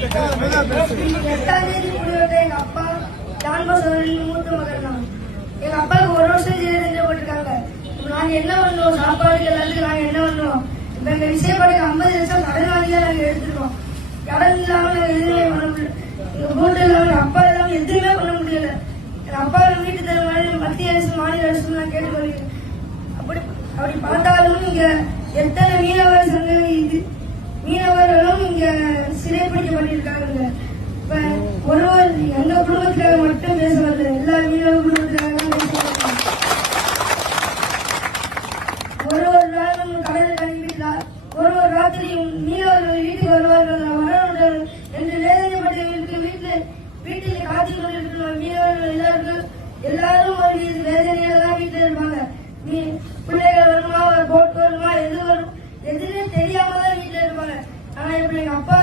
தேதி முடிவெட்ட எங்க அப்பா ஜான்பாஸ் அவர்களின் மூத்த மகன் தான். எங்க அப்பாவுக்கு 1 வருஷம் ஜெயில போட்டிருக்காங்க. நாங்க என்ன பண்ணுவோம்? சாப்பாடுக்கு எல்லாத்துக்கும் நாங்க என்ன பண்ணுவோம்? இப்ப எங்க விஷயப்படிக்கு 50 லட்சம் கடன் வாங்கி தான் நாங்க எடுத்துருக்கோம். கடன் இல்லாம நாங்க எதுவுமே பண்ண முடியல. எங்க வீட்டு இல்லாம அப்பா இல்லாம எதுவுமே பண்ண முடியல. எங்க அப்பா வீட்டு தர மாதிரி மத்திய அரசு மாநில அரசு நான் கேட்டுக்கொள்கிறேன். அப்படி பார்த்தாலும் இங்க எத்தனை மீனவர் சங்கங்கள் மீனவர்களும் இங்க சிறைப்பிடிக்கப்பட்டிருக்காங்க. இப்ப ஒருவர் எங்க குடும்பத்துக்காக மட்டும் பேச வரல, எல்லா மீனவ குடும்பத்துக்காக தான் பேசுவாங்க. ஒரு நாள் கடலுக்கு அனுப்பிட்டார், ஒரு ராத்திரி மீனவர்கள் வீட்டுக்கு வருவார்கள் வரவர்கள் என்று வேதனைப்பட்டவர்களுக்கு வீட்டில் காத்து கொண்டிருக்கிற மீனவர்கள் எல்லாரும் ஒரு வேதனையில தான் வீட்டில் இருப்பாங்க. பிள்ளைகள் வருமா, போட் வருமா, எது வரும் எதுன்னு தெரியாம தான் வீட்டுல இருப்பாங்க. ஆனா இப்ப எங்க அப்பா